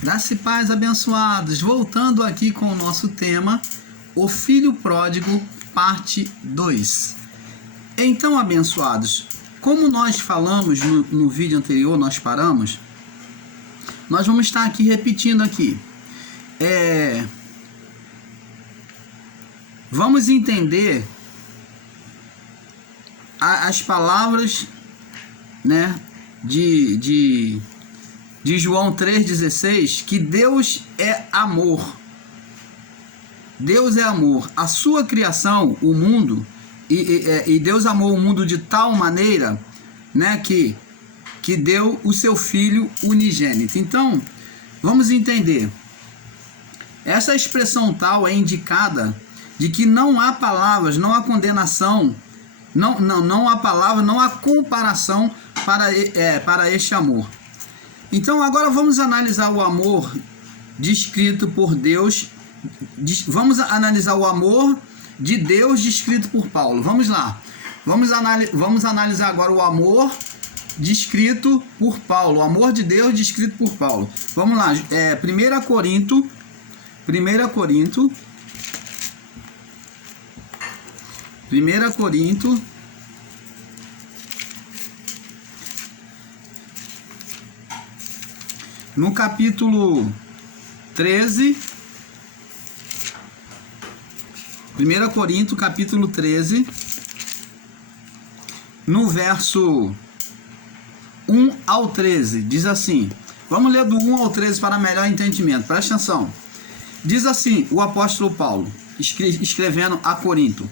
Graça e paz, abençoados. Voltando aqui com o nosso tema, o Filho Pródigo, parte 2. Então, abençoados, como nós falamos no vídeo anterior, nós paramos, nós vamos estar aqui repetindo aqui. Vamos entender as palavras, né, de João 3,16, que Deus é amor. Deus é amor. A sua criação, o mundo, e Deus amou o mundo de tal maneira, né, que deu o seu Filho unigênito. Então, vamos entender. Essa expressão tal é indicada de que não há palavras, não há condenação, não há palavra, não há comparação para este amor. Então agora vamos analisar o amor descrito por Deus. Vamos analisar o amor de Deus descrito por Paulo. Vamos lá. Vamos analisar agora o amor descrito por Paulo. O amor de Deus descrito por Paulo. Vamos lá. 1 Corinto. No capítulo 13, 1 Corinto, capítulo 13, no verso 1 ao 13, diz assim, vamos ler do 1 ao 13 para melhor entendimento, presta atenção. Diz assim, o apóstolo Paulo, escrevendo a Corinto,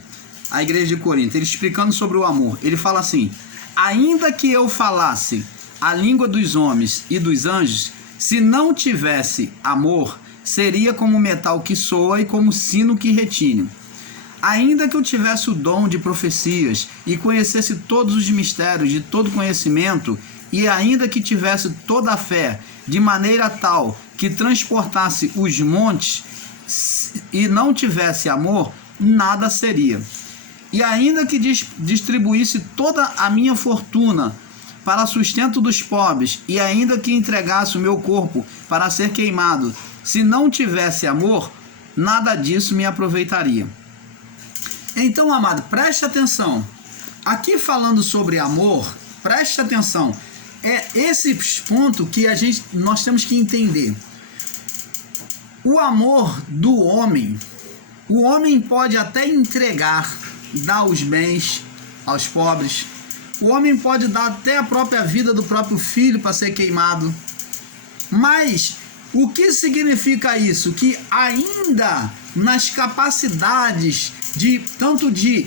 a igreja de Corinto, ele explicando sobre o amor, ele fala assim, ainda que eu falasse a língua dos homens e dos anjos, se não tivesse amor, seria como metal que soa e como sino que retine. Ainda que eu tivesse o dom de profecias e conhecesse todos os mistérios de todo conhecimento, e ainda que tivesse toda a fé, de maneira tal que transportasse os montes, e não tivesse amor, nada seria. E ainda que distribuísse toda a minha fortuna para sustento dos pobres, e ainda que entregasse o meu corpo para ser queimado, se não tivesse amor, nada disso me aproveitaria. Então, amado, preste atenção. Aqui falando sobre amor, preste atenção. É esse ponto que nós temos que entender. O amor do homem, o homem pode até entregar, dar os bens aos pobres. O homem pode dar até a própria vida do próprio filho para ser queimado. Mas o que significa isso? Que ainda nas capacidades tanto de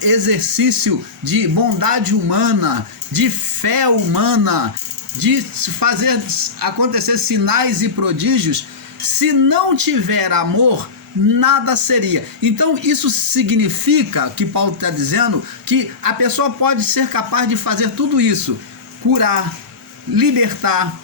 exercício de bondade humana, de fé humana, de fazer acontecer sinais e prodígios, se não tiver amor, nada seria. Então isso significa que Paulo está dizendo que a pessoa pode ser capaz de fazer tudo isso, curar, libertar,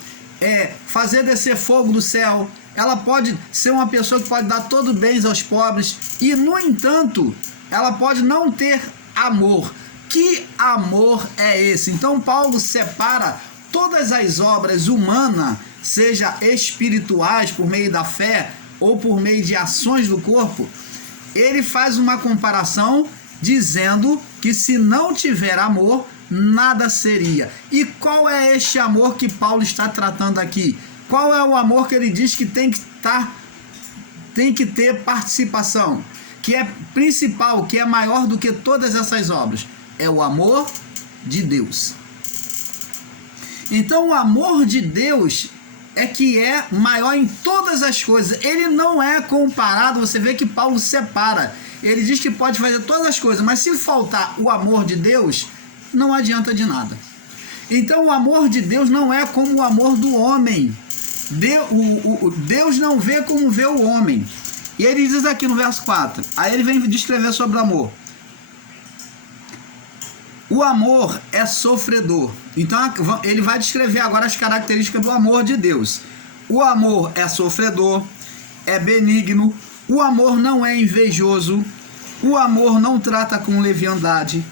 fazer descer fogo do céu. Ela pode ser uma pessoa que pode dar todo bens aos pobres e, no entanto, ela pode não ter amor. Que amor é esse? Então Paulo separa todas as obras humanas, seja espirituais por meio da fé ou por meio de ações do corpo. Ele faz uma comparação dizendo que se não tiver amor, nada seria. E qual é este amor que Paulo está tratando aqui? Qual é o amor que ele diz que tem que ter participação? Que é principal, que é maior do que todas essas obras? É o amor de Deus. Então o amor de Deus é que é maior em todas as coisas. Ele não é comparado, você vê que Paulo separa. Ele diz que pode fazer todas as coisas, mas se faltar o amor de Deus, não adianta de nada. Então o amor de Deus não é como o amor do homem. Deus não vê como vê o homem. E ele diz aqui no verso 4, aí ele vem descrever sobre o amor. O amor é sofredor. Então ele vai descrever agora as características do amor de Deus. O amor é sofredor, é benigno, o amor não é invejoso, o amor não trata com leviandade,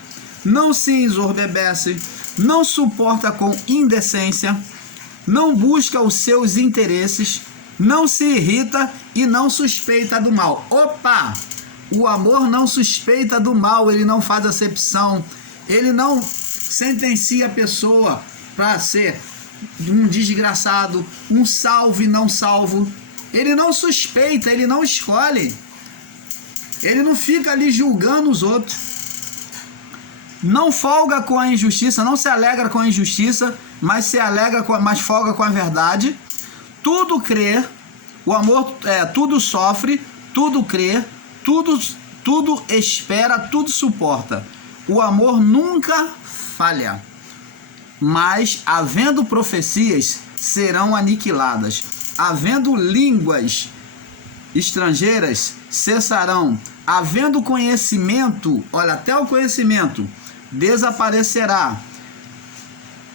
não se ensoberbece, não suporta com indecência, não busca os seus interesses, não se irrita e não suspeita do mal. Opa! O amor não suspeita do mal, ele não faz acepção, ele não sentencia a pessoa para ser um desgraçado, um salvo e não salvo. Ele não suspeita, ele não escolhe. Ele não fica ali julgando os outros. Não folga com a injustiça, não se alegra com a injustiça, mas se alegra mas folga com a verdade. Tudo crê, o amor tudo sofre, tudo crê, tudo espera, tudo suporta. O amor nunca falha. Mas, havendo profecias, serão aniquiladas. Havendo línguas estrangeiras, cessarão. Havendo conhecimento, olha, até o conhecimento desaparecerá.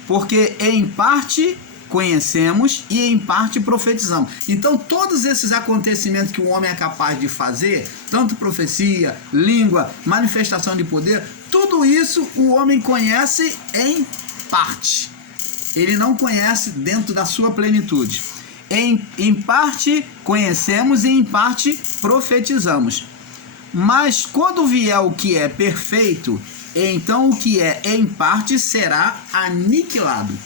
Porque em parte conhecemos e em parte profetizamos. Então, todos esses acontecimentos que o homem é capaz de fazer, tanto profecia, língua, manifestação de poder, tudo isso o homem conhece em parte. Ele não conhece dentro da sua plenitude. Em parte conhecemos e em parte profetizamos. Mas quando vier o que é perfeito, então o que é em parte será aniquilado.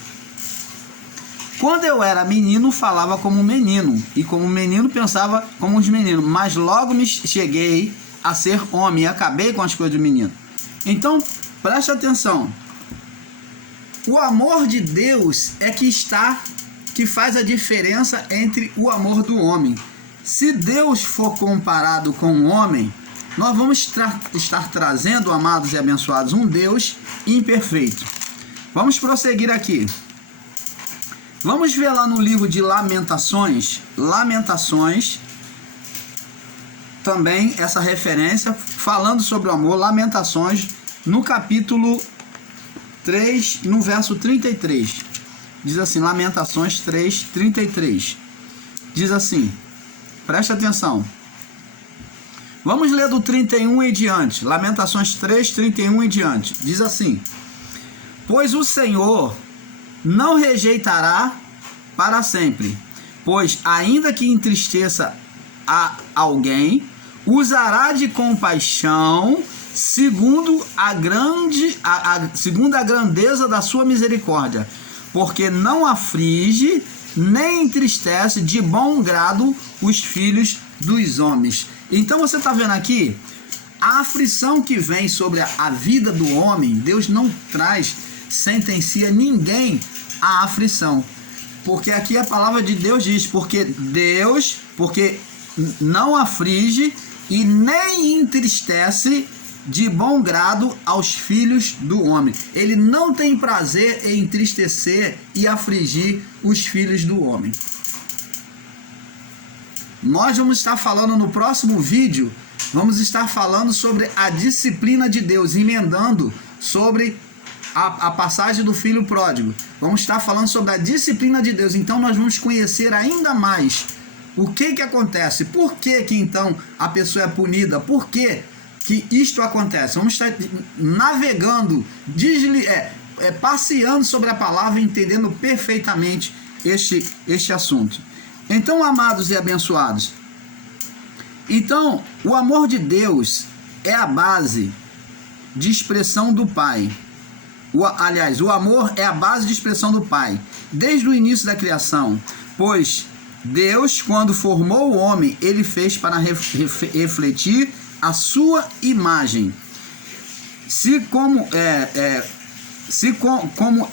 Quando eu era menino, falava como menino, e como menino pensava como os meninos, mas logo me cheguei a ser homem, e acabei com as coisas do menino. Então, preste atenção. O amor de Deus é que faz a diferença entre o amor do homem. Se Deus for comparado com o homem, nós vamos estar trazendo, amados e abençoados, um Deus imperfeito. Vamos prosseguir aqui. Vamos ver lá no livro de Lamentações, também essa referência, falando sobre o amor, Lamentações, no capítulo 3, no verso 33. Diz assim, Lamentações 3, 33. Diz assim, preste atenção. Vamos ler do 31 em diante, Lamentações 3, 31 em diante. Diz assim, pois o Senhor não rejeitará para sempre, pois ainda que entristeça a alguém, usará de compaixão segundo a grandeza da sua misericórdia, porque não aflige nem entristece de bom grado os filhos dos homens. Então você está vendo aqui a aflição que vem sobre a vida do homem. Deus não sentencia ninguém à aflição, porque aqui a palavra de Deus diz, porque não aflige e nem entristece de bom grado aos filhos do homem. Ele não tem prazer em entristecer e afligir os filhos do homem. Nós vamos estar falando no próximo vídeo, vamos estar falando sobre a disciplina de Deus, emendando sobre a passagem do filho pródigo. Vamos estar falando sobre a disciplina de Deus. Então nós vamos conhecer ainda mais o que acontece, por que então a pessoa é punida, por que isto acontece. Vamos estar navegando, passeando sobre a palavra, entendendo perfeitamente este assunto. Então, amados e abençoados, então o amor de Deus é a base de expressão do Pai. O amor é a base de expressão do Pai, desde o início da criação, pois Deus, quando formou o homem, ele fez para refletir a sua imagem. Como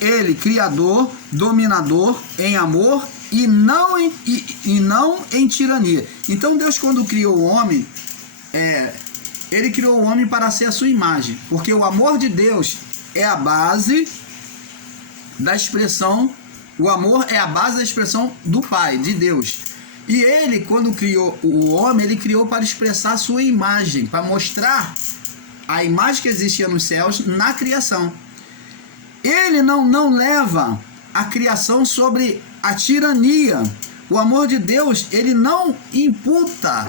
ele, criador, dominador, em amor e não em tirania. Então Deus, quando criou o homem, ele criou o homem para ser a sua imagem, porque o amor de Deus é a base da expressão, o amor é a base da expressão do Pai, de Deus. E ele, quando criou o homem, ele criou para expressar a sua imagem, para mostrar a imagem que existia nos céus na criação. Ele não leva a criação sobre a tirania. O amor de Deus, ele não imputa,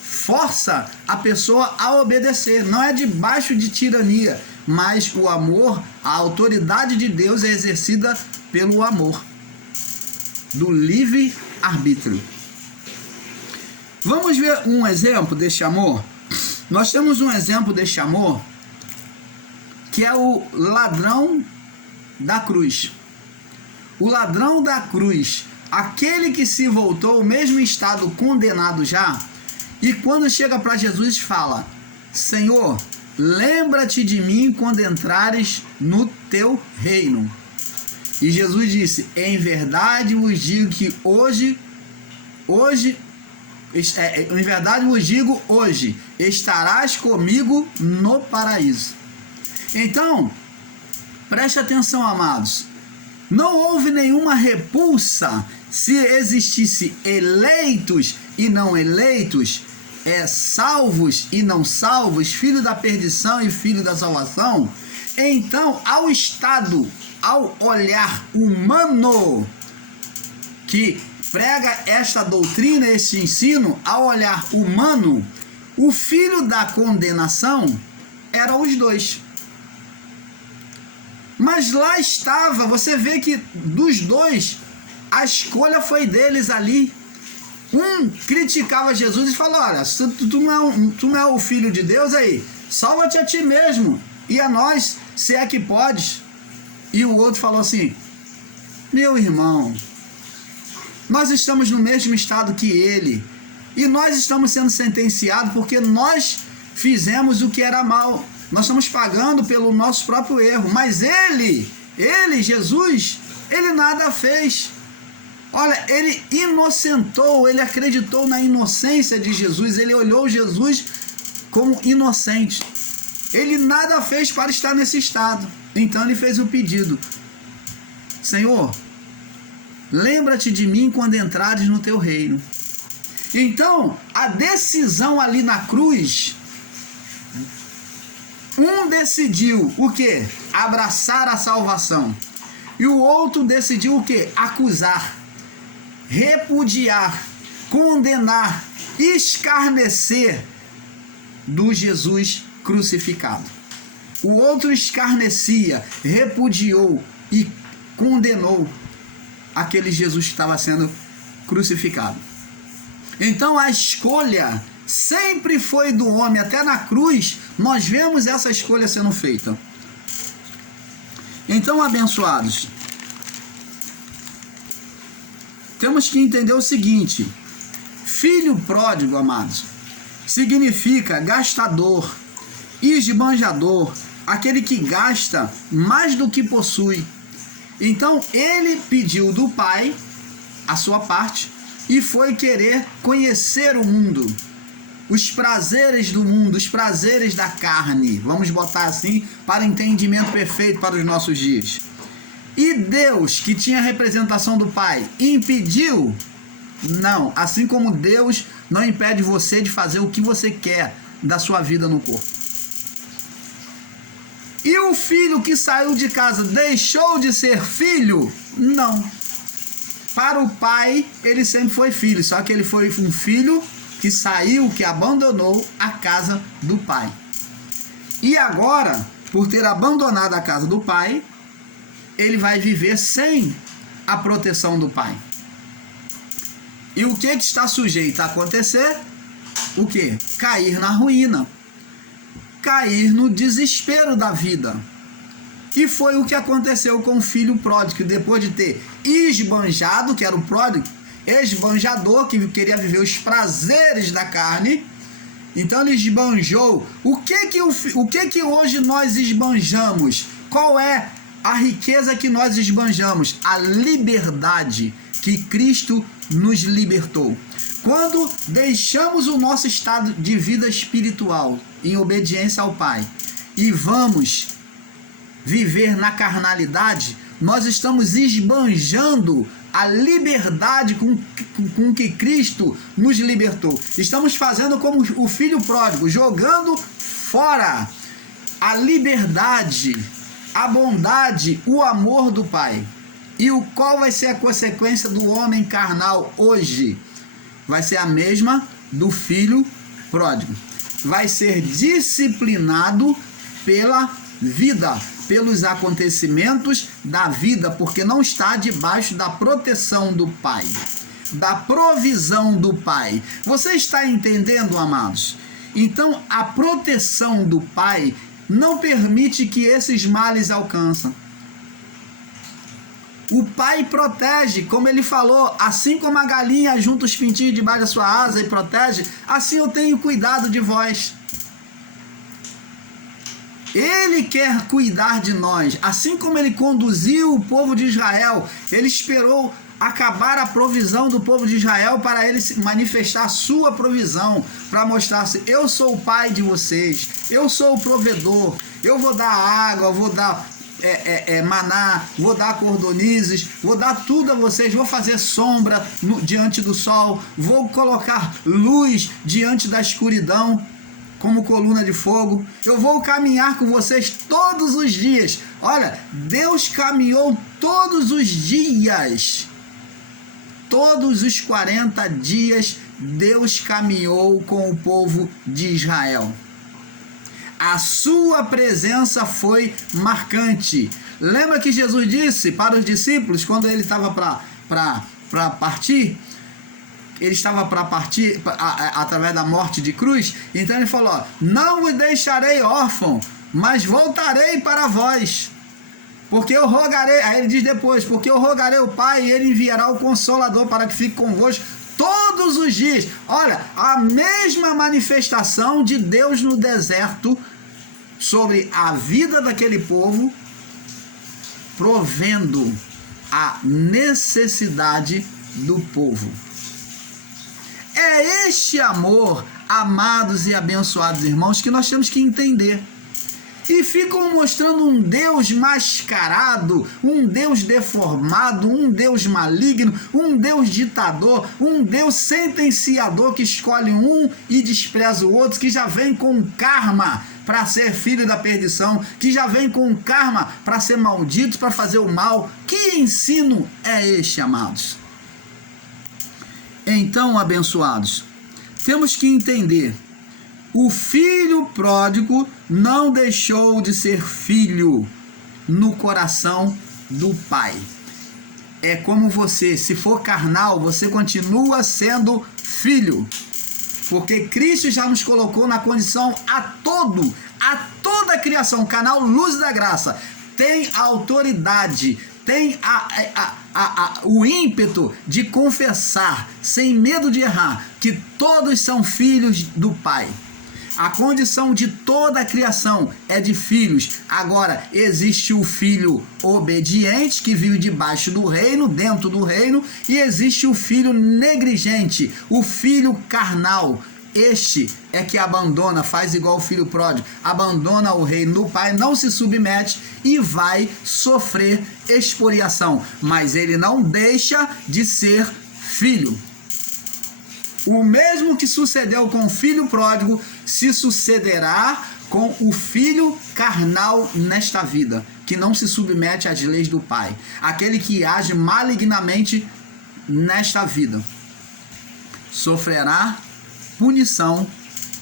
força a pessoa a obedecer. Não é debaixo de tirania, mas o amor, a autoridade de Deus é exercida pelo amor, do livre-arbítrio. Vamos ver um exemplo deste amor? Nós temos um exemplo deste amor, que é o ladrão da cruz. O ladrão da cruz, aquele que se voltou, mesmo em estado condenado já, e quando chega para Jesus fala: Senhor, lembra-te de mim quando entrares no teu reino. E Jesus disse: em verdade vos digo que em verdade vos digo hoje, estarás comigo no paraíso. Então, preste atenção, amados. Não houve nenhuma repulsa se existisse eleitos e não eleitos, salvos e não salvos, filho da perdição e filho da salvação. Então, ao olhar humano que prega esta doutrina, este ensino, ao olhar humano, o filho da condenação eram os dois. Mas lá estava, você vê que dos dois, a escolha foi deles ali. Um criticava Jesus e falou: olha, se tu não é o filho de Deus, aí, salva-te a ti mesmo e a nós, se é que podes. E o outro falou assim: meu irmão, nós estamos no mesmo estado que ele, e nós estamos sendo sentenciados porque nós fizemos o que era mal. Nós estamos pagando pelo nosso próprio erro, mas ele, Jesus, ele nada fez. Olha, ele inocentou, ele acreditou na inocência de Jesus, ele olhou Jesus como inocente. Ele nada fez para estar nesse estado. Então ele fez o pedido: Senhor, lembra-te de mim quando entrares no teu reino. Então, a decisão ali na cruz, um decidiu o quê? Abraçar a salvação. E o outro decidiu o quê? Acusar, repudiar, condenar, escarnecer do Jesus crucificado. O outro escarnecia, repudiou e condenou aquele Jesus que estava sendo crucificado. Então a escolha sempre foi do homem. Até na cruz nós vemos essa escolha sendo feita. Então, abençoados, temos que entender o seguinte: filho pródigo, amados, significa gastador, esbanjador, aquele que gasta mais do que possui. Então ele pediu do pai a sua parte e foi querer conhecer o mundo, os prazeres do mundo, os prazeres da carne, vamos botar assim, para entendimento perfeito para os nossos dias. E Deus, que tinha a representação do pai, impediu? Não, assim como Deus não impede você de fazer o que você quer da sua vida no corpo. E o filho que saiu de casa deixou de ser filho? Não. Para o pai, ele sempre foi filho, só que ele foi um filho que saiu, que abandonou a casa do pai. E agora, por ter abandonado a casa do pai, ele vai viver sem a proteção do pai. E o que está sujeito a acontecer? O que? Cair na ruína. Cair no desespero da vida. E foi o que aconteceu com o filho pródigo, que depois de ter esbanjado, que era o pródigo, esbanjador, que queria viver os prazeres da carne, então ele esbanjou. O que hoje nós esbanjamos? Qual é a riqueza que nós esbanjamos? A liberdade que Cristo nos libertou. Quando deixamos o nosso estado de vida espiritual em obediência ao Pai e vamos viver na carnalidade, nós estamos esbanjando a liberdade com que Cristo nos libertou. Estamos fazendo como o filho pródigo, jogando fora a liberdade, a bondade, o amor do Pai. E qual vai ser a consequência do homem carnal hoje? Vai ser a mesma do filho pródigo. Vai ser disciplinado pela vida. pelos acontecimentos da vida, porque não está debaixo da proteção do Pai, da provisão do Pai. Você está entendendo, amados? Então, a proteção do Pai não permite que esses males alcançam. O Pai protege, como ele falou, assim como a galinha junta os pintinhos debaixo da sua asa e protege, assim eu tenho cuidado de vós. Ele quer cuidar de nós, assim como ele conduziu o povo de Israel, ele esperou acabar a provisão do povo de Israel para ele manifestar a sua provisão, para mostrar-se: eu sou o Pai de vocês, eu sou o provedor, eu vou dar água, vou dar maná, vou dar cordonizes, vou dar tudo a vocês, vou fazer sombra diante do sol, vou colocar luz diante da escuridão, como coluna de fogo, eu vou caminhar com vocês todos os dias. Olha, Deus caminhou todos os dias, todos os 40 dias, Deus caminhou com o povo de Israel. A sua presença foi marcante. Lembra que Jesus disse para os discípulos, quando ele estava para partir, ele estava para partir através da morte de cruz, então ele falou: não vos deixarei órfão, mas voltarei para vós, porque eu rogarei, aí ele diz depois, porque eu rogarei o Pai e ele enviará o Consolador para que fique convosco todos os dias. Olha, a mesma manifestação de Deus no deserto sobre a vida daquele povo, provendo a necessidade do povo. É este amor, amados e abençoados irmãos, que nós temos que entender. E ficam mostrando um Deus mascarado, um Deus deformado, um Deus maligno, um Deus ditador, um Deus sentenciador que escolhe um e despreza o outro, que já vem com karma para ser filho da perdição, que já vem com karma para ser maldito, para fazer o mal. Que ensino é este, amados? Então, abençoados, temos que entender: o filho pródigo não deixou de ser filho no coração do Pai. É como você, se for carnal, você continua sendo filho, porque Cristo já nos colocou na condição a toda a criação. Canal Luz da Graça tem autoridade, tem o ímpeto de confessar, sem medo de errar, que todos são filhos do Pai. A condição de toda a criação é de filhos. Agora, existe o filho obediente, que vive debaixo do reino, dentro do reino, e existe o filho negligente, o filho carnal. Este é que abandona, faz igual o filho pródigo, abandona o reino do Pai, não se submete e vai sofrer expoliação. Mas ele não deixa de ser filho. O mesmo que sucedeu com o filho pródigo se sucederá com o filho carnal nesta vida, que não se submete às leis do Pai, aquele que age malignamente nesta vida, sofrerá punição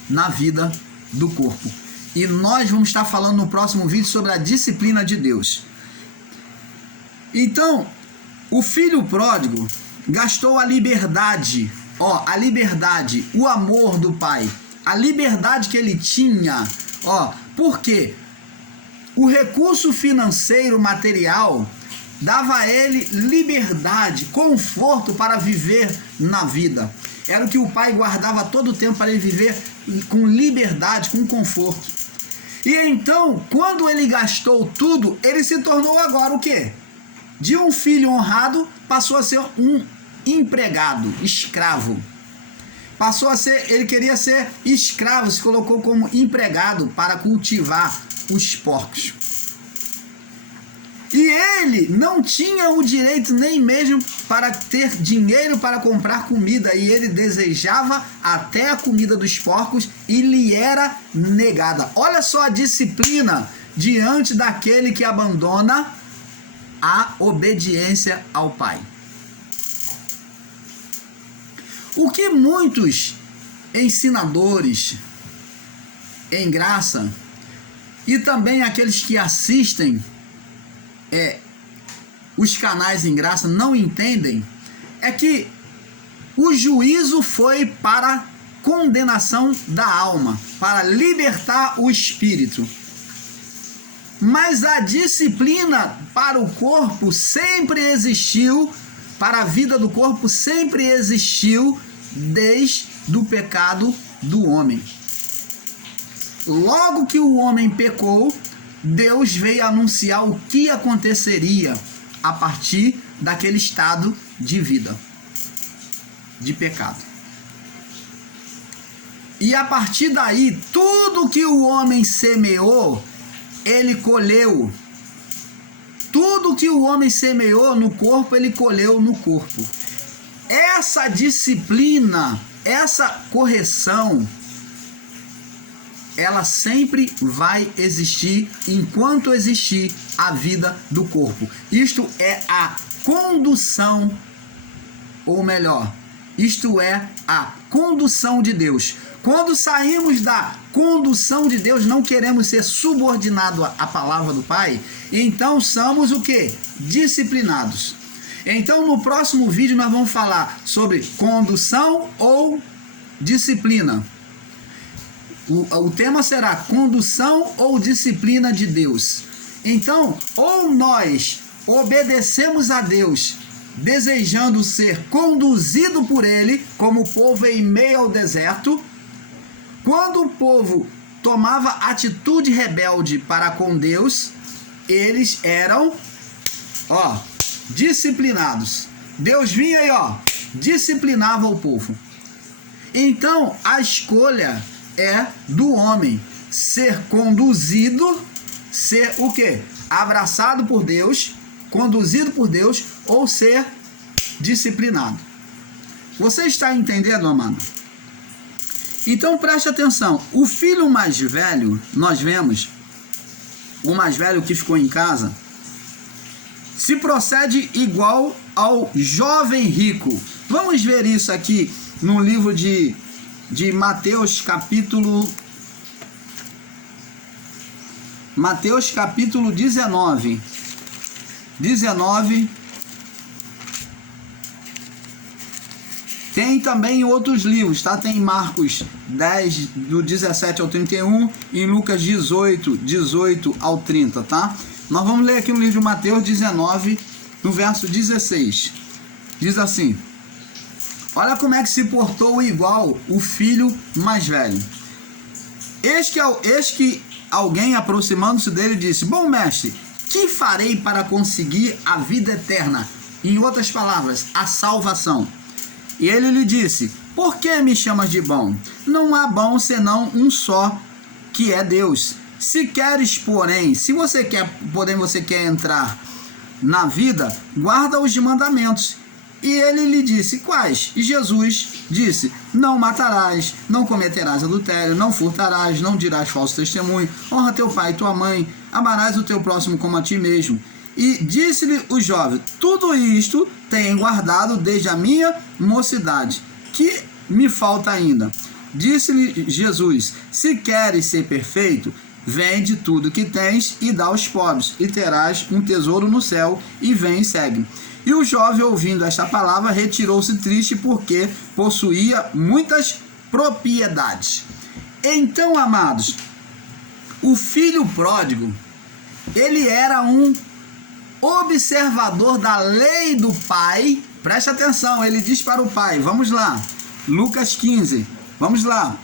na vida do corpo. E nós vamos estar falando no próximo vídeo sobre a disciplina de Deus. Então, o filho pródigo gastou a liberdade, a liberdade, o amor do Pai, a liberdade que ele tinha, porque o recurso financeiro, material, dava a ele liberdade, conforto para viver na vida. Era o que o Pai guardava todo o tempo para ele viver com liberdade, com conforto. E então, quando ele gastou tudo, ele se tornou agora o quê? De um filho honrado, passou a ser um empregado, escravo. Passou a ser, ele queria ser escravo, se colocou como empregado para cultivar os porcos. E ele não tinha o direito nem mesmo para ter dinheiro para comprar comida, e ele desejava até a comida dos porcos e lhe era negada. Olha só a disciplina diante daquele que abandona a obediência ao Pai. O que muitos ensinadores em graça e também aqueles que assistem os canais em graça não entendem, é que o juízo foi para condenação da alma, para libertar o espírito. Mas a disciplina para o corpo sempre existiu, para a vida do corpo sempre existiu desde o pecado do homem. Logo que o homem pecou, Deus veio anunciar o que aconteceria a partir daquele estado de vida, de pecado. E a partir daí, tudo que o homem semeou, ele colheu. Tudo que o homem semeou no corpo, ele colheu no corpo. Essa disciplina, essa correção, ela sempre vai existir enquanto existir a vida do corpo. Isto é a condução, ou melhor, isto é a condução de Deus. Quando saímos da condução de Deus, não queremos ser subordinados à palavra do Pai, então somos o quê? Disciplinados. Então no próximo vídeo nós vamos falar sobre condução ou disciplina. O tema será condução ou disciplina de Deus. Então, ou nós obedecemos a Deus, desejando ser conduzido por Ele, como o povo em meio ao deserto. Quando o povo tomava atitude rebelde para com Deus, eles eram, disciplinados. Deus vinha e, disciplinava o povo. Então, a escolha é do homem ser conduzido, ser o quê? Abraçado por Deus, conduzido por Deus, ou ser disciplinado. Você está entendendo, amado? Então preste atenção, o filho mais velho, nós vemos, o mais velho que ficou em casa, se procede igual ao jovem rico. Vamos ver isso aqui no livro de Mateus capítulo 19. Tem também em outros livros, tá? Tem em Marcos 10, do 17 ao 31, e em Lucas 18 ao 30, tá? Nós vamos ler aqui no livro de Mateus 19, no verso 16. Diz assim: olha como é que se portou igual o filho mais velho. Eis que alguém, aproximando-se dele, disse: bom mestre, que farei para conseguir a vida eterna? Em outras palavras, a salvação. E ele lhe disse: por que me chamas de bom? Não há bom senão um só, que é Deus. Se queres, porém, você quer entrar na vida, guarda os mandamentos. E ele lhe disse: quais? E Jesus disse: não matarás, não cometerás adultério, não furtarás, não dirás falso testemunho, honra teu pai e tua mãe, amarás o teu próximo como a ti mesmo. E disse-lhe o jovem: tudo isto tenho guardado desde a minha mocidade. Que me falta ainda? Disse-lhe Jesus: se queres ser perfeito, vende tudo que tens e dá aos pobres, e terás um tesouro no céu, e vem e segue. E o jovem, ouvindo esta palavra, retirou-se triste, porque possuía muitas propriedades. Então, amados, o filho pródigo, ele era um observador da lei do pai. Preste atenção, ele diz para o pai, vamos lá, Lucas 15, vamos lá,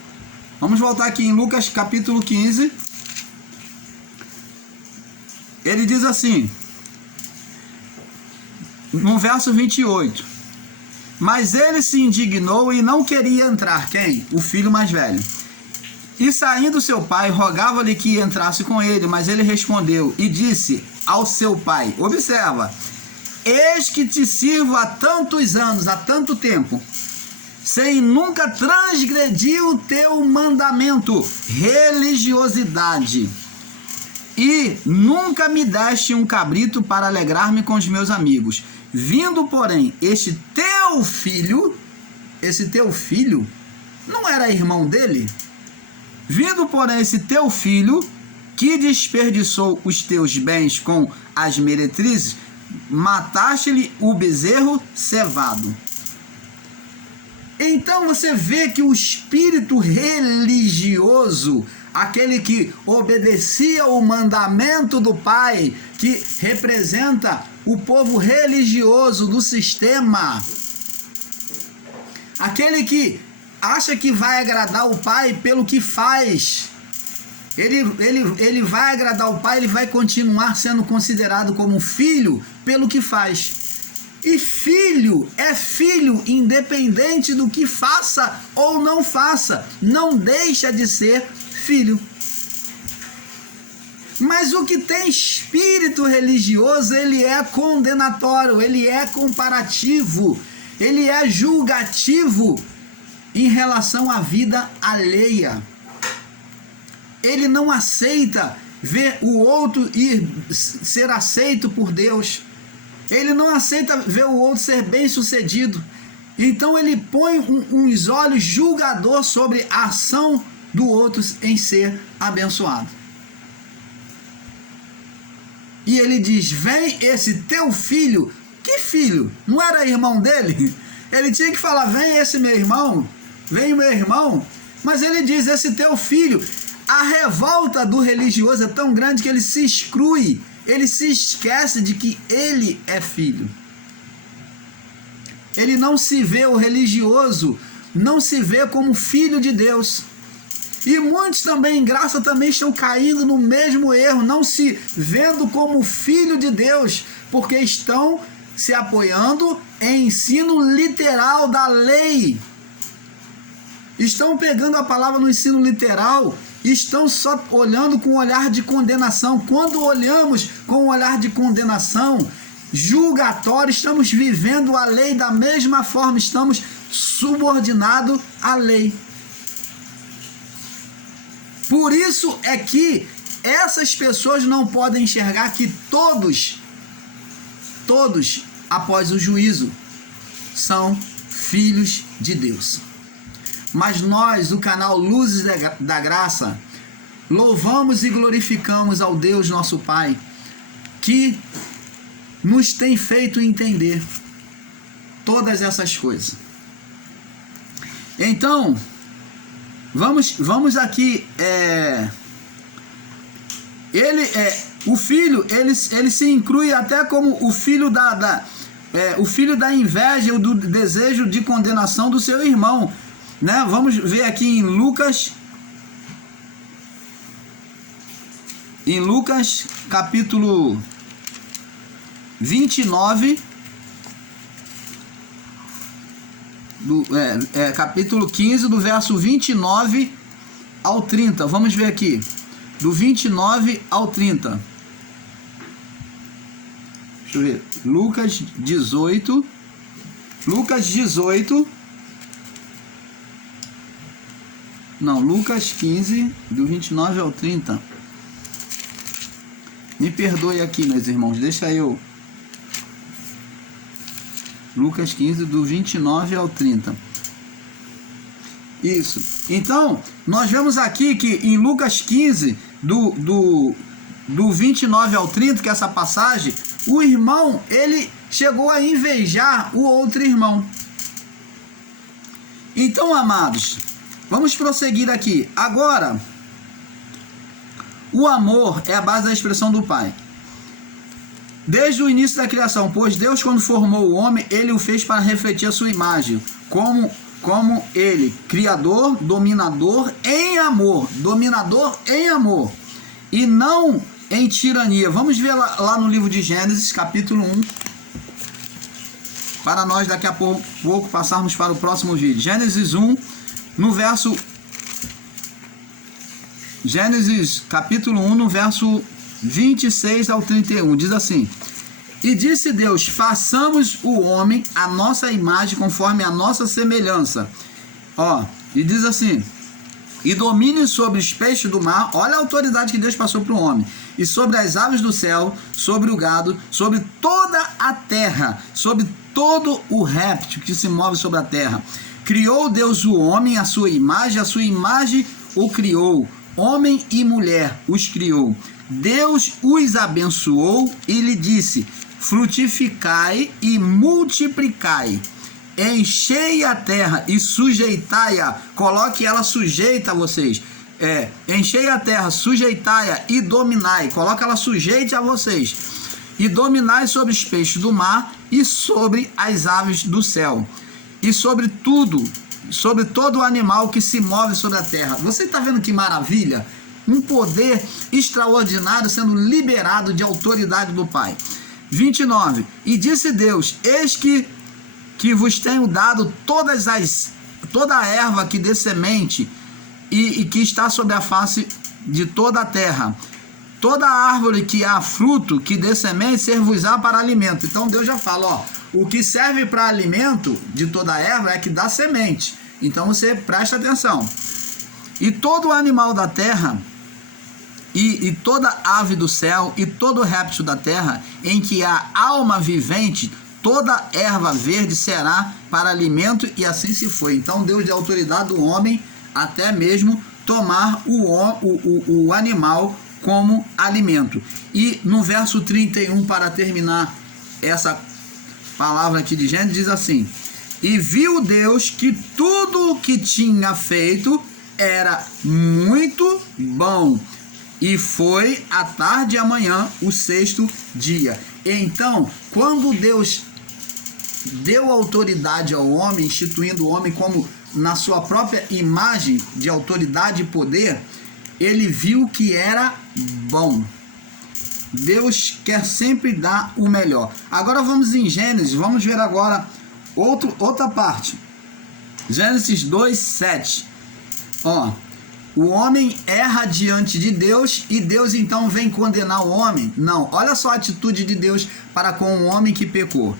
vamos voltar aqui em Lucas capítulo 15, ele diz assim, no verso 28, mas ele se indignou e não queria entrar. Quem? O filho mais velho. E saindo seu pai, rogava-lhe que entrasse com ele, mas ele respondeu e disse ao seu pai, observa, eis que te sirvo há tantos anos, há tanto tempo, sem nunca transgredir o teu mandamento, religiosidade, e nunca me deste um cabrito para alegrar-me com os meus amigos. Vindo, porém, esse teu filho não era irmão dele? Vindo, porém, esse teu filho, que desperdiçou os teus bens com as meretrizes, mataste-lhe o bezerro cevado. Então você vê que o espírito religioso, aquele que obedecia o mandamento do Pai, que representa o povo religioso do sistema, aquele que acha que vai agradar o Pai pelo que faz, ele vai agradar o Pai, ele vai continuar sendo considerado como filho pelo que faz. E filho é filho independente do que faça ou não faça, não deixa de ser filho. Mas o que tem espírito religioso, ele é condenatório, ele é comparativo, ele é julgativo em relação à vida alheia. Ele não aceita ver o outro ser aceito por Deus. Ele não aceita ver o outro ser bem-sucedido. Então ele põe uns olhos julgador sobre a ação do outro em ser abençoado. E ele diz: vem esse teu filho. Que filho? Não era irmão dele? Ele tinha que falar: vem esse meu irmão, vem o meu irmão. Mas ele diz: esse teu filho. A revolta do religioso é tão grande que ele se exclui. Ele se esquece de que ele é filho. Ele não se vê, o religioso não se vê como filho de Deus. E muitos também, em graça, também estão caindo no mesmo erro, não se vendo como filho de Deus, porque estão se apoiando em ensino literal da lei. Estão pegando a palavra no ensino literal, estão só olhando com um olhar de condenação. Quando olhamos com um olhar de condenação, julgatório, estamos vivendo a lei da mesma forma, estamos subordinados à lei. Por isso é que essas pessoas não podem enxergar que todos, após o juízo, são filhos de Deus. Mas nós, o canal Luzes da Graça, louvamos e glorificamos ao Deus nosso Pai, que nos tem feito entender todas essas coisas. Então, vamos aqui, o filho, ele se inclui até como o filho o filho da inveja ou do desejo de condenação do seu irmão. Né? Vamos ver aqui em Lucas capítulo 29, capítulo 15, do verso 29 ao 30. Vamos ver aqui, do 29 ao 30. Deixa eu ver, Lucas 18, Lucas 15, do 29 ao 30. Me perdoe aqui, meus irmãos, deixa eu. Lucas 15, do 29 ao 30. Isso. Então, nós vemos aqui que em Lucas 15, do 29 ao 30, que é essa passagem, o irmão, ele chegou a invejar o outro irmão. Então, amados, vamos prosseguir aqui. Agora, o amor é a base da expressão do Pai. Desde o início da criação, pois Deus, quando formou o homem, ele o fez para refletir a sua imagem, como ele, criador, dominador em amor, e não em tirania. Vamos ver lá no livro de Gênesis, capítulo 1, para nós daqui a pouco passarmos para o próximo vídeo. Gênesis 1, no verso... Gênesis capítulo 1, no verso 26 ao 31, diz assim: e disse Deus, façamos o homem à nossa imagem, conforme a nossa semelhança. E diz assim: e domine sobre os peixes do mar. Olha a autoridade que Deus passou para o homem. E sobre as aves do céu, sobre o gado, sobre toda a terra, sobre todo o réptil que se move sobre a terra. Criou Deus o homem à sua imagem o criou. homem e mulher os criou. Deus os abençoou e lhe disse: frutificai e multiplicai, enchei a terra e sujeitai-a. Coloque ela sujeita a vocês. Enchei a terra, sujeitai-a e dominai. Coloque ela sujeite a vocês. E dominai sobre os peixes do mar e sobre as aves do céu. E sobre tudo, sobre todo o animal que se move sobre a terra. Você está vendo que maravilha? Um poder extraordinário sendo liberado de autoridade do Pai. 29. E disse Deus: eis que vos tenho dado toda a erva que dê semente e que está sobre a face de toda a terra. Toda árvore que há fruto, que dê semente, ser-vos-á para alimento. Então Deus já fala, o que serve para alimento de toda a erva é que dá semente. Então você presta atenção. E todo animal da terra, e toda ave do céu, e todo réptil da terra, em que há alma vivente, toda erva verde será para alimento, e assim se foi. Então Deus deu autoridade do homem até mesmo tomar o animal como alimento. E no verso 31, para terminar essa palavra aqui de Gênesis, diz assim: e viu Deus que tudo o que tinha feito era muito bom, e foi a tarde e a manhã o sexto dia. Então, quando Deus deu autoridade ao homem, instituindo o homem como na sua própria imagem de autoridade e poder, ele viu que era bom. Deus quer sempre dar o melhor. Agora vamos em Gênesis, vamos ver agora outra parte. Gênesis 2:7. O homem erra diante de Deus e Deus então vem condenar o homem? Não, olha só a atitude de Deus para com o homem que pecou.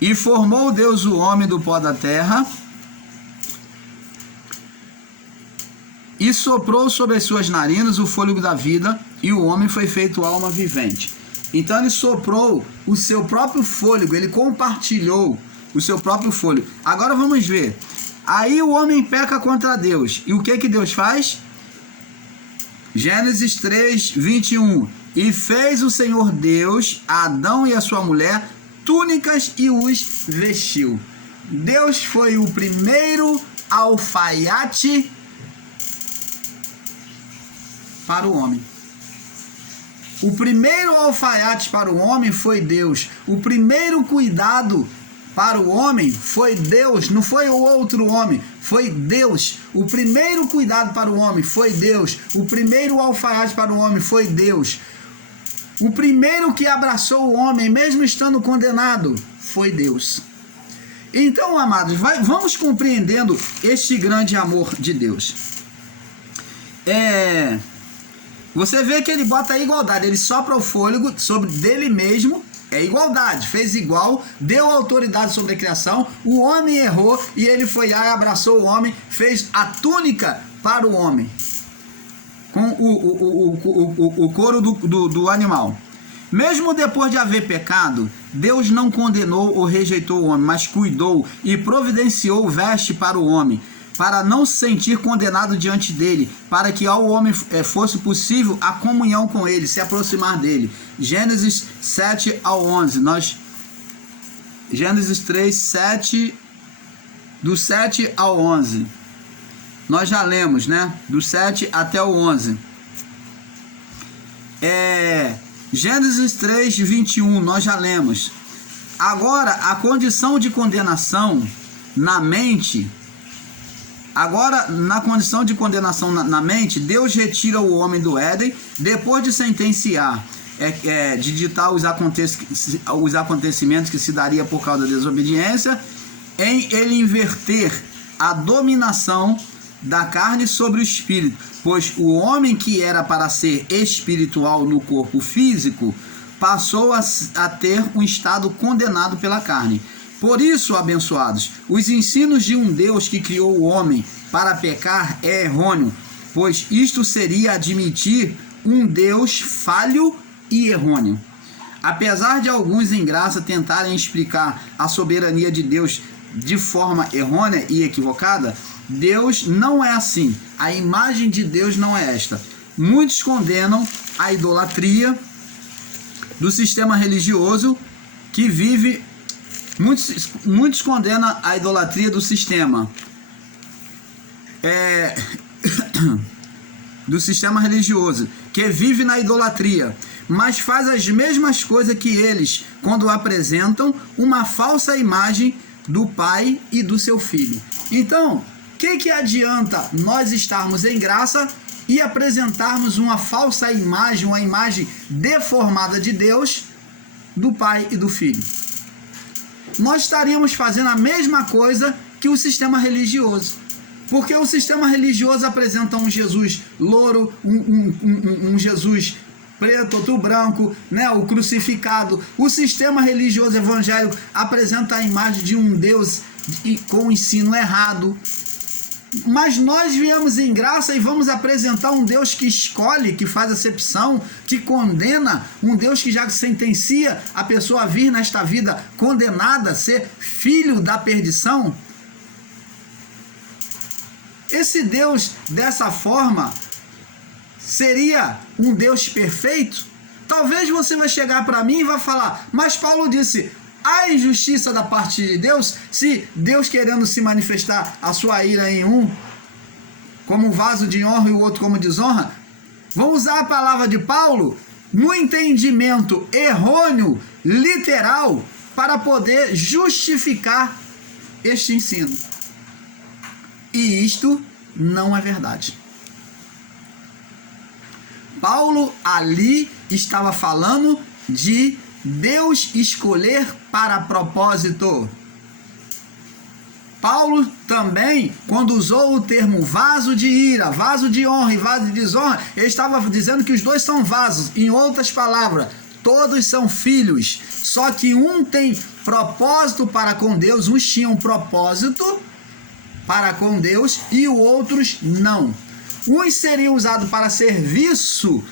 E formou Deus o homem do pó da terra e soprou sobre as suas narinas o fôlego da vida, e o homem foi feito alma vivente. Então ele soprou o seu próprio fôlego, ele compartilhou o seu próprio fôlego. Agora vamos ver. Aí o homem peca contra Deus. E o que Deus faz? Gênesis 3:21. E fez o Senhor Deus a Adão e a sua mulher túnicas e os vestiu. Deus foi o primeiro alfaiate para o homem. O primeiro alfaiate para o homem foi Deus. O primeiro cuidado para o homem foi Deus, não foi o outro homem, foi Deus. O primeiro cuidado para o homem foi Deus. O primeiro alfaiate para o homem foi Deus. O primeiro que abraçou o homem, mesmo estando condenado, foi Deus. Então, amados, vamos compreendendo este grande amor de Deus. Você vê que ele bota a igualdade, ele sopra o fôlego sobre dele mesmo, é igualdade, fez igual, deu autoridade sobre a criação, o homem errou e ele foi lá e abraçou o homem, fez a túnica para o homem, com o couro do animal. Mesmo depois de haver pecado, Deus não condenou ou rejeitou o homem, mas cuidou e providenciou veste para o homem, para não se sentir condenado diante dele, para que ao homem fosse possível a comunhão com ele, se aproximar dele. Gênesis 7-11, Gênesis 3:7, do 7 ao 11, nós já lemos, né? Do 7 até o 11. Gênesis 3:21, nós já lemos. Agora, a condição de condenação na mente... Agora, na condição de condenação na mente, Deus retira o homem do Éden, depois de sentenciar, de ditar os acontecimentos que se daria por causa da desobediência, em ele inverter a dominação da carne sobre o espírito, pois o homem que era para ser espiritual no corpo físico, passou a ter um estado condenado pela carne. Por isso, abençoados, os ensinos de um Deus que criou o homem para pecar é errôneo, pois isto seria admitir um Deus falho e errôneo. Apesar de alguns em graça tentarem explicar a soberania de Deus de forma errônea e equivocada, Deus não é assim. A imagem de Deus não é esta. Muitos condenam a idolatria do sistema religioso que vive. Muitos condenam a idolatria do sistema do sistema religioso que vive na idolatria, mas faz as mesmas coisas que eles quando apresentam uma falsa imagem do pai e do seu filho. Então, que adianta nós estarmos em graça e apresentarmos uma falsa imagem, uma imagem deformada de Deus, do pai e do filho? Nós estaríamos fazendo a mesma coisa que o sistema religioso. Porque o sistema religioso apresenta um Jesus louro, um Jesus preto, outro branco, né, o crucificado. O sistema religioso evangélico apresenta a imagem de um Deus com ensino errado. Mas nós viemos em graça e vamos apresentar um Deus que escolhe, que faz acepção, que condena, um Deus que já sentencia a pessoa a vir nesta vida condenada, ser filho da perdição. Esse Deus, dessa forma, seria um Deus perfeito? Talvez você vai chegar para mim e vai falar, mas Paulo disse, há injustiça da parte de Deus, se Deus querendo se manifestar a sua ira em um como vaso de honra e o outro como desonra. Vamos usar a palavra de Paulo no entendimento errôneo, literal, para poder justificar este ensino. E isto não é verdade. Paulo ali estava falando de Deus escolher para propósito. Paulo também, quando usou o termo vaso de ira, vaso de honra e vaso de desonra, ele estava dizendo que os dois são vasos. Em outras palavras, todos são filhos. Só que um tem propósito para com Deus, uns tinham propósito para com Deus e os outros não. Uns seriam usados para serviço,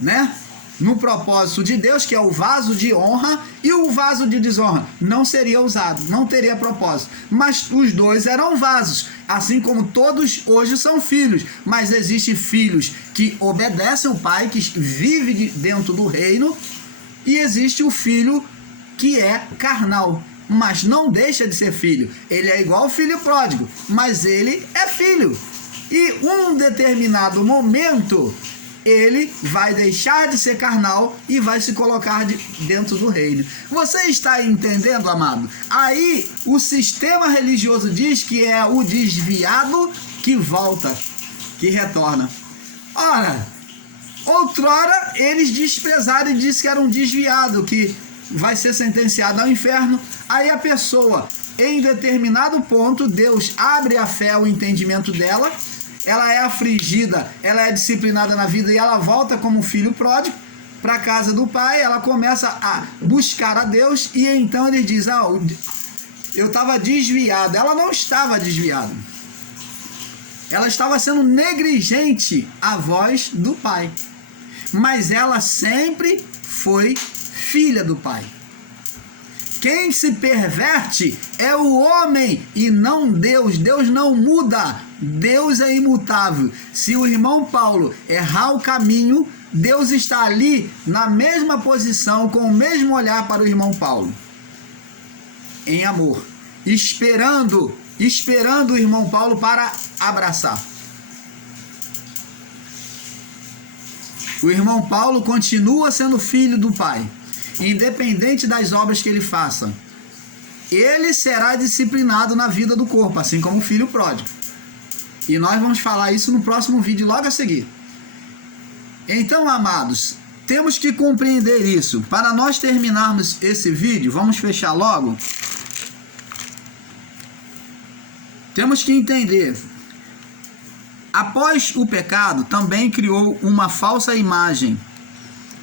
né? No propósito de Deus, que é o vaso de honra, e o vaso de desonra não seria usado, não teria propósito. Mas os dois eram vasos, assim como todos hoje são filhos. Mas existem filhos que obedecem o pai, que vive dentro do reino, e existe o filho que é carnal, mas não deixa de ser filho. Ele é igual ao filho pródigo, mas ele é filho. E um determinado momento ele vai deixar de ser carnal e vai se colocar dentro do reino. Você está entendendo, amado? Aí o sistema religioso diz que é o desviado que volta, que retorna. Ora, outrora eles desprezaram e disseram que era um desviado, que vai ser sentenciado ao inferno. Aí a pessoa, em determinado ponto, Deus abre a fé, o entendimento dela, ela é afligida, ela é disciplinada na vida e ela volta como filho pródigo para a casa do pai. Ela começa a buscar a Deus e então ele diz, eu estava desviado. Ela não estava desviada, ela estava sendo negligente à voz do pai, mas ela sempre foi filha do pai. Quem se perverte é o homem e não Deus. Deus não muda, Deus é imutável. Se o irmão Paulo errar o caminho, Deus está ali na mesma posição, com o mesmo olhar para o irmão Paulo, em amor, esperando o irmão Paulo para abraçar. O irmão Paulo continua sendo filho do pai, independente das obras que ele faça. Ele será disciplinado na vida do corpo, assim como o filho pródigo. E nós vamos falar isso no próximo vídeo, logo a seguir. Então, amados, temos que compreender isso. Para nós terminarmos esse vídeo, vamos fechar logo. Temos que entender. Após o pecado, também criou uma falsa imagem.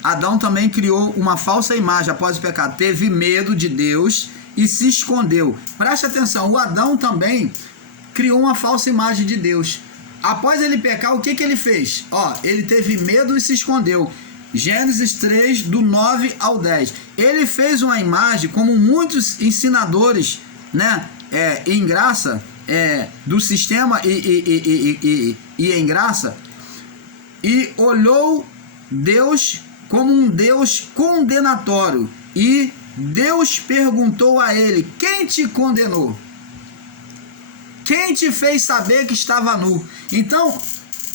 Adão também criou uma falsa imagem após o pecado. Teve medo de Deus e se escondeu. Preste atenção, o Adão também criou uma falsa imagem de Deus. Após ele pecar, o que ele fez? Ele teve medo e se escondeu. Gênesis 3, do 9 ao 10. Ele fez uma imagem, como muitos ensinadores, né, em graça, do sistema e em graça, e olhou Deus como um Deus condenatório, e Deus perguntou a ele: quem te condenou? Quem te fez saber que estava nu? Então,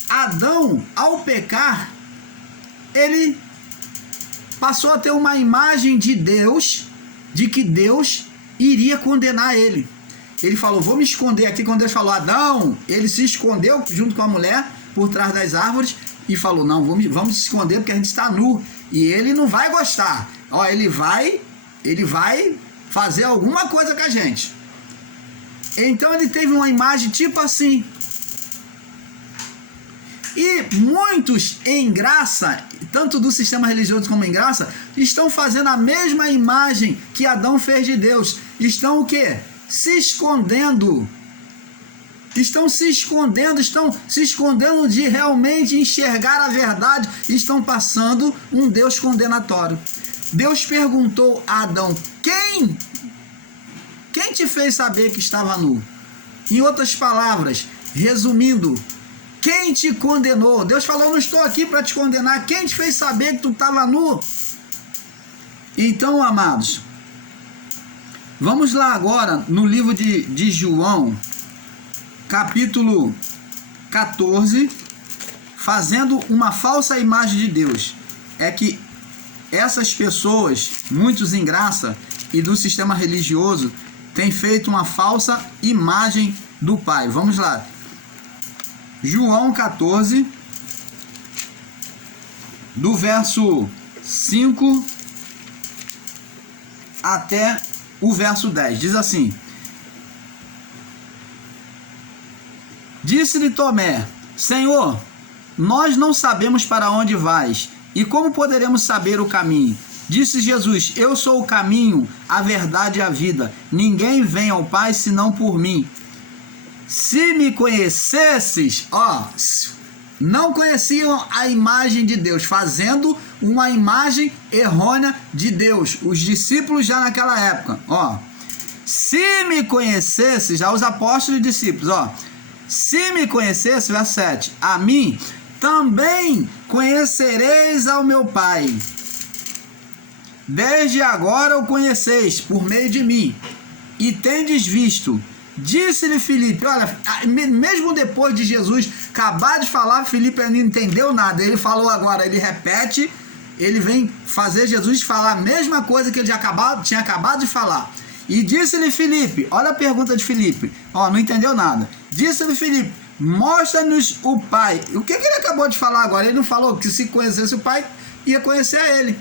Adão, ao pecar, ele passou a ter uma imagem de Deus, de que Deus iria condenar ele. Ele falou: vou me esconder aqui. Quando Deus falou Adão, ele se escondeu junto com a mulher por trás das árvores e falou: não, vamos se esconder porque a gente está nu e ele não vai gostar. Ó, ele vai fazer alguma coisa com a gente. Então ele teve uma imagem tipo assim. E muitos em graça, tanto do sistema religioso como em graça, estão fazendo a mesma imagem que Adão fez de Deus. Estão o quê? Se escondendo. Estão se escondendo de realmente enxergar a verdade. Estão passando um Deus condenatório. Deus perguntou a Adão: quem te fez saber que estava nu? Em outras palavras, resumindo, quem te condenou? Deus falou: não estou aqui para te condenar. Quem te fez saber que tu estava nu? Então, amados, vamos lá agora no livro de João, capítulo 14, fazendo uma falsa imagem de Deus. É que essas pessoas, muitos em graça e do sistema religioso, têm feito uma falsa imagem do Pai. Vamos lá. João 14, do verso 5 até o verso 10. Diz assim: disse-lhe Tomé: Senhor, nós não sabemos para onde vais, e como poderemos saber o caminho? Disse Jesus: eu sou o caminho, a verdade e a vida. Ninguém vem ao Pai senão por mim. Se me conhecesses, não conheciam a imagem de Deus, fazendo uma imagem errônea de Deus. Os discípulos já naquela época, se me conhecesses, já os apóstolos e discípulos, se me conhecesses, verso 7, a mim também conhecereis ao meu Pai. Desde agora o conheceis por meio de mim, e tendes visto. Disse-lhe Filipe, olha, mesmo depois de Jesus acabar de falar, Filipe ainda não entendeu nada. Ele falou agora, ele repete, ele vem fazer Jesus falar a mesma coisa que ele tinha acabado de falar. E disse-lhe Filipe, olha a pergunta de Filipe, não entendeu nada. Disse-lhe Filipe: mostra-nos o Pai. O que ele acabou de falar agora? Ele não falou que se conhecesse o Pai, ia conhecer a ele.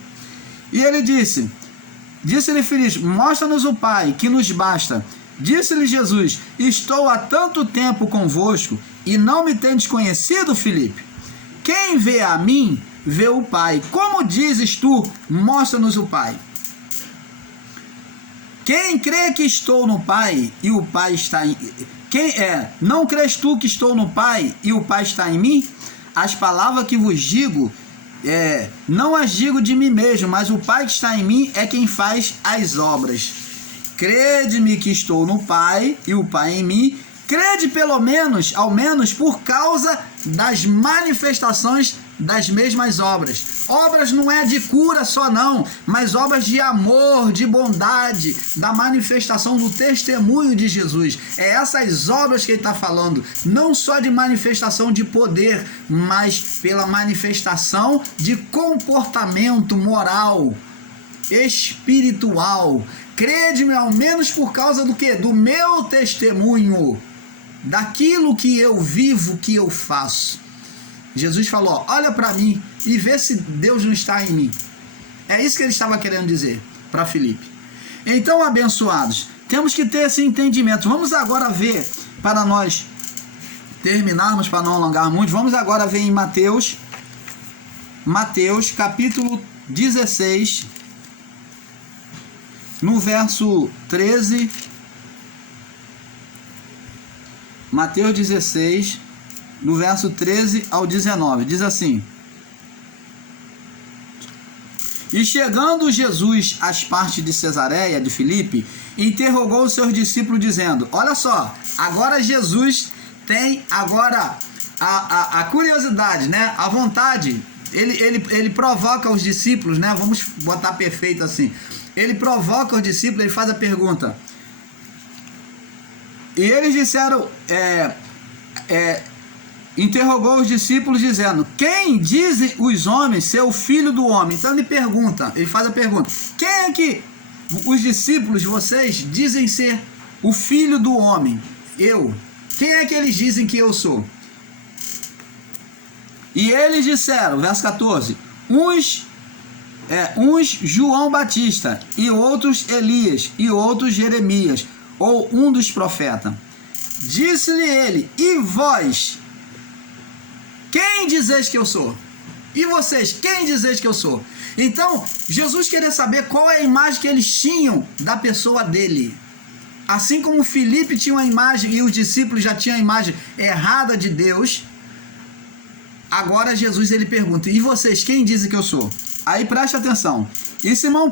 E ele disse-lhe Filipe: mostra-nos o Pai, que nos basta. Disse-lhe Jesus: estou há tanto tempo convosco e não me tendes conhecido, Filipe? Quem vê a mim, vê o Pai. Como dizes tu: mostra-nos o Pai? Quem crê que estou no Pai e o Pai está em... Não crês tu que estou no Pai e o Pai está em mim? As palavras que vos digo, não as digo de mim mesmo, mas o Pai que está em mim é quem faz as obras. Crede-me que estou no Pai e o Pai em mim. Crede ao menos por causa das manifestações das mesmas obras. Obras não é de cura só não, mas obras de amor, de bondade, da manifestação do testemunho de Jesus. É essas obras que ele está falando, não só de manifestação de poder, mas pela manifestação de comportamento moral, espiritual. Crede-me ao menos por causa do quê? Do meu testemunho, daquilo que eu vivo, que eu faço. Jesus falou: olha para mim e vê se Deus não está em mim. É isso que ele estava querendo dizer para Filipe. Então, abençoados, temos que ter esse entendimento. Vamos agora ver, para nós terminarmos, para não alongar muito, vamos agora ver em Mateus capítulo 16, no verso 13. Mateus 16, no verso 13 ao 19, diz assim: E chegando Jesus às partes de Cesareia de Filipe, interrogou os seus discípulos dizendo, olha só, agora Jesus tem agora a curiosidade, né? A vontade, ele provoca os discípulos, né? Vamos botar perfeito assim. Ele provoca os discípulos, ele faz a pergunta. E eles disseram, interrogou os discípulos dizendo, quem dizem os homens ser o filho do homem? Então ele pergunta, ele faz a pergunta, quem é que os discípulos, vocês, dizem ser o filho do homem? Eu. Quem é que eles dizem que eu sou? E eles disseram, verso 14, uns João Batista, e outros Elias, e outros Jeremias, ou um dos profetas. Disse-lhe ele, e vós, quem dizeis que eu sou? E vocês, quem dizeis que eu sou? Então, Jesus queria saber qual é a imagem que eles tinham da pessoa dele. Assim como Filipe tinha uma imagem e os discípulos já tinham a imagem errada de Deus, agora Jesus ele pergunta, e vocês, quem dizem que eu sou? Aí preste atenção. E Simão